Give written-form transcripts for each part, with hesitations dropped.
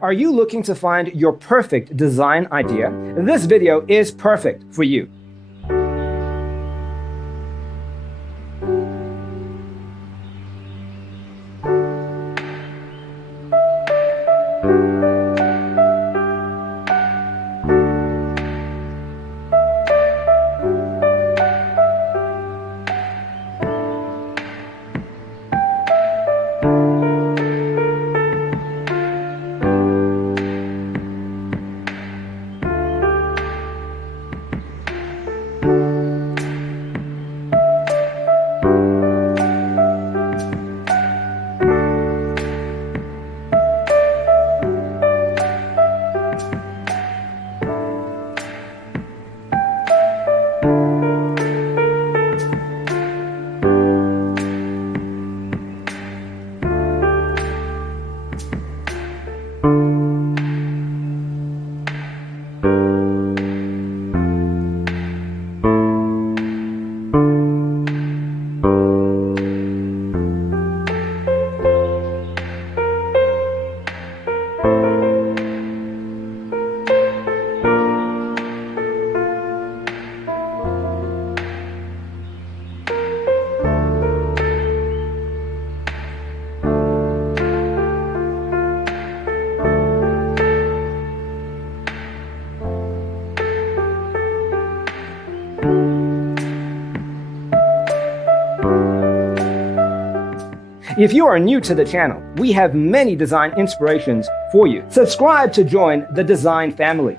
Are you looking to find your perfect design idea? This video is perfect for you. If you are new to the channel, we have many design inspirations for you. Subscribe to join the design family.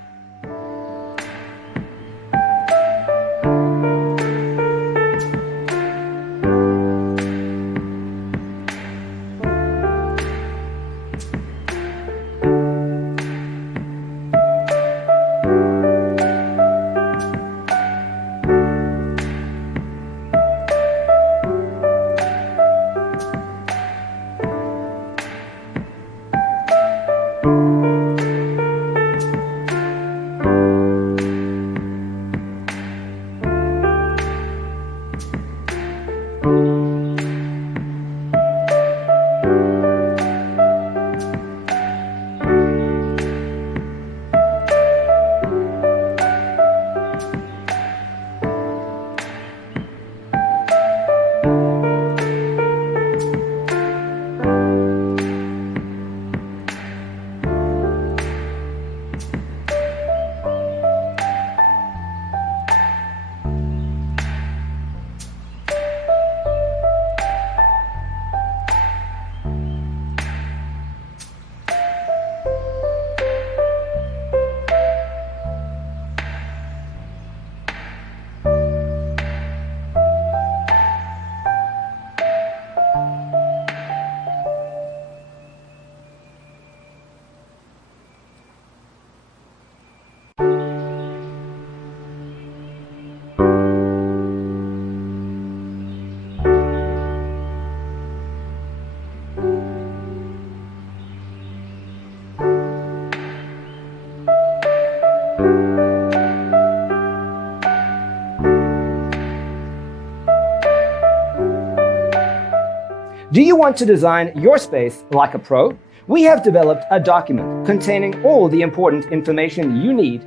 Do you want to design your space like a pro? We have developed a document containing all the important information you need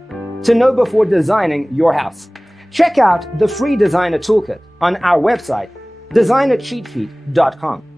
to know before designing your house. Check out the free designer toolkit on our website, designercheatsheet.com.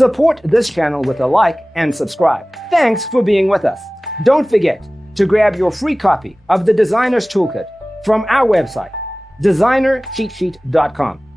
Support this channel with a like and subscribe. Thanks for being with us. Don't forget to grab your free copy of the Designer's Toolkit from our website, designercheatsheet.com.